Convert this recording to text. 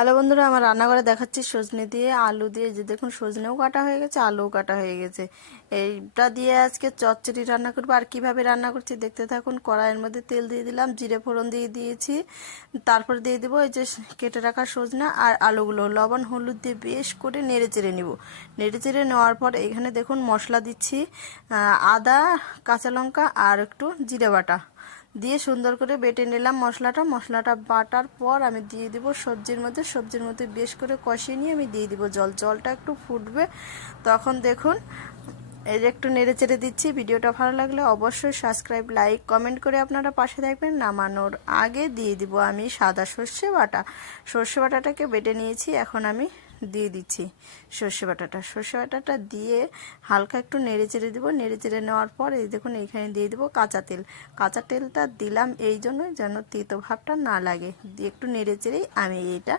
Hello বন্ধুরা, আমার রান্নাঘরে দেখাচ্ছি সজনে দিয়ে আলু দিয়ে। যে দেখুন, সজনেও কাটা হয়ে গেছে, আলুও কাটা হয়ে গেছে। এইটা দিয়ে আজকে চচ্চড়ি রান্না করবো। আর কিভাবে রান্না করছি দেখতে থাকুন। কড়াইয়ের মধ্যে তেল দিয়ে দিলাম, জিরে ফোড়ন দিয়ে দিয়েছি। তারপর দিয়ে দেবো এই যে কেটে রাখা সজনা আর আলুগুলো, লবণ হলুদ দিয়ে বেশ করে নেড়ে চেড়ে নিব। নেড়ে চেড়ে নেওয়ার পর এখানে দেখুন মশলা দিচ্ছি, আদা, কাঁচা লঙ্কা আর একটু জিরে বাটা দিয়ে সুন্দর করে বেটে নিলাম মশলাটা বাটার পর আমি দিয়ে দিব সবজির মধ্যে বেশ করে কষিয়ে নিয়ে আমি দিয়ে দিব জলটা একটু ফুটবে তখন দেখুন এই যে একটু নেড়ে চেড়ে দিচ্ছি। ভিডিওটা ভালো লাগলে অবশ্যই সাবস্ক্রাইব, লাইক, কমেন্ট করে আপনারা পাশে থাকবেন। নামানোর আগে দিয়ে দিব আমি সাদা সর্ষে বাটাটাকে বেটে নিয়েছি, এখন আমি দিয়ে দিচ্ছি সর্ষে বাটাটা দিয়ে হালকা একটু নেড়ে চেড়ে দিব। নেড়ে চেড়ে নেওয়ার পর এই দেখুন এইখানে দিয়ে দিব কাঁচা তেলটা দিলাম এই জন্য যেন তেতো ভাবটা না লাগে। দিয়ে একটু নেড়ে চেড়েই আমি এইটা